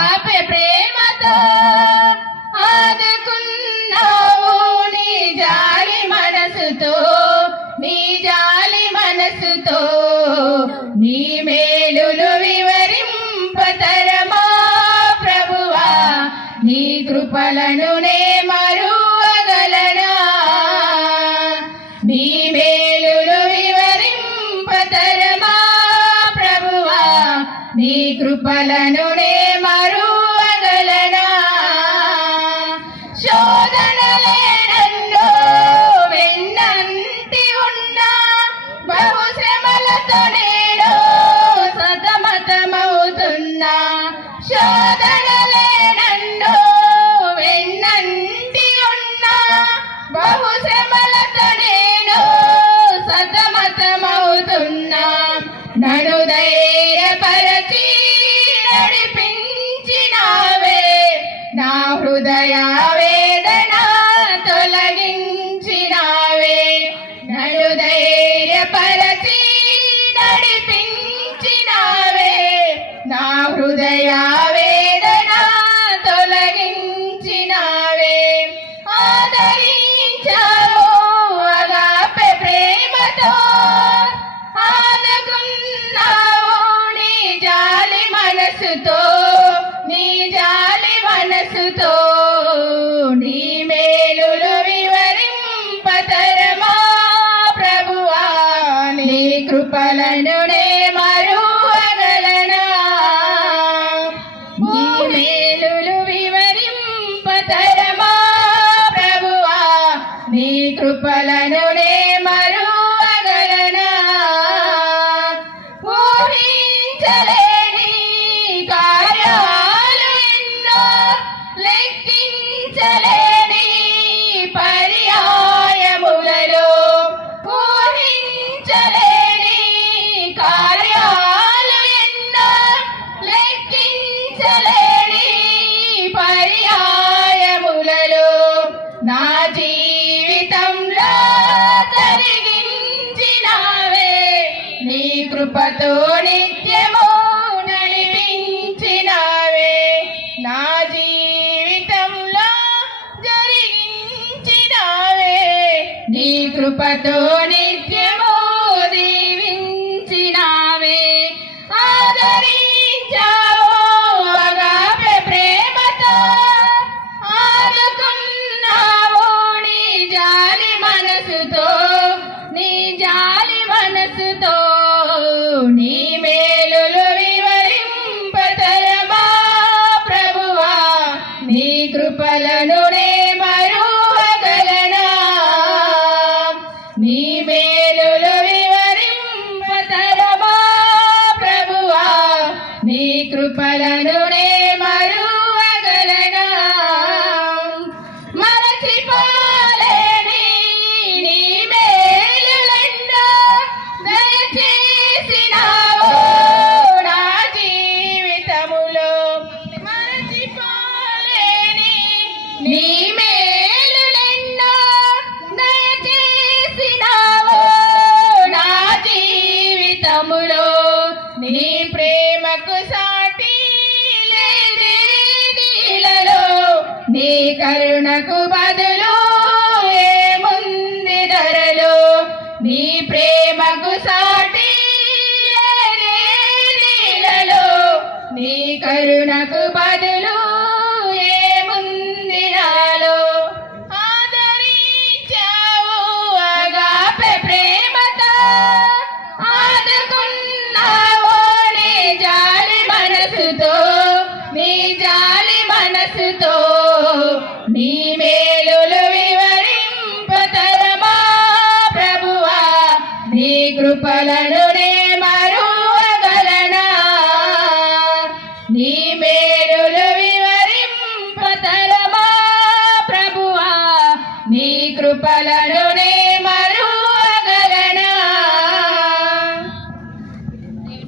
అగాపె ప్రేమతో ఆదుకున్నావు నీ జాలి మనసుతో, నీ జాలి మనసుతో. నీ మేలులు వివరింపతరమా ప్రభువా, నీ కృపలను నే మరువగలనా. నీ మేలులు వివరింపతరమా ప్రభువా, నీ కృపలను నే మరువగలనా. శోధనలే నన్ను వెన్నంటి ఉన్నా, బహు శ్రమలతో నేను సతమతమవుతున్నా. శోధనలే నన్ను వెన్నంటి ఉన్నా, బహు శ్రమలతో నేను సతమతమవుతున్నా. నన్ను ధైర్యపరచి నడిపించినావే, నా హృదయ వేదన తొలగించినావే. నన్ను ధైర్యపరచి నడిపించినావే, నా హృదయ వేదన తొలగించినావే. ఆదరించావు అగాపె ప్రేమతో, ఆదుకున్నావు నీ జాలి మనసుతో, నీ జాలి మనసుతో. నీ మేలులు వివరింపతరమా ప్రభువా, నీ కృపలను నే మరువగలనా. నీ మేలులు వివరింపతరమా ప్రభువా, నీ కృపలను నే మరువగలనా. ఊహించలేని కార్యాలు ఎన్నో, లెక్కించలేని పర్యాయములలో. ఊహించలేని కార్యాలు ఎన్నో, లెక్కించలేని పర్యాయములలో. నా జీవితంలో జరిగించినావే, నీ కృపతో నిత్యము నడిపించినావే. నా జీవితంలో జరిగించినావే, నీ కృపతో నిత్యము దీవించినావే. ఆదరించావు అగాపె ప్రేమతో, ఆదుకున్నావు నీ జాలి మనసుతో, నీ జాలి మనసుతో. నీ మేలులు వివరింపతరమా ప్రభువా, నీ కృపలను నే మరువగలనా. నీ మేలులు వివరింపతరమా ప్రభువా, నీ కృపలను నే మరువగలనా. మరచిపోలేని నీ మేలులెన్నో దయచేసినావు నా జీవితములో. మరచిపోలేని నీ మేలులెన్నో దయచేసినావు నా జీవితములో. నీ ప్రేమకు సాటి లేదే నీలలో, నీ కరుణకు బదులు ఏముంది ధరలో. నీ ప్రేమకు సాటి లేదే నీలలో, నీ కరుణకు బదులు ఏముంది నాలో. ఆదరించావు అగాపె ప్రేమతో, ఆదుకున్నావు నీ జాలి మనసుతో, నీ జాలి మనసుతో. నీ మేలులు వివరింపతరమా ప్రభువా, నీ కృపలను నే మరువగలనా. నీ మేలులు వివరింపతరమా ప్రభువా, నీ కృపలను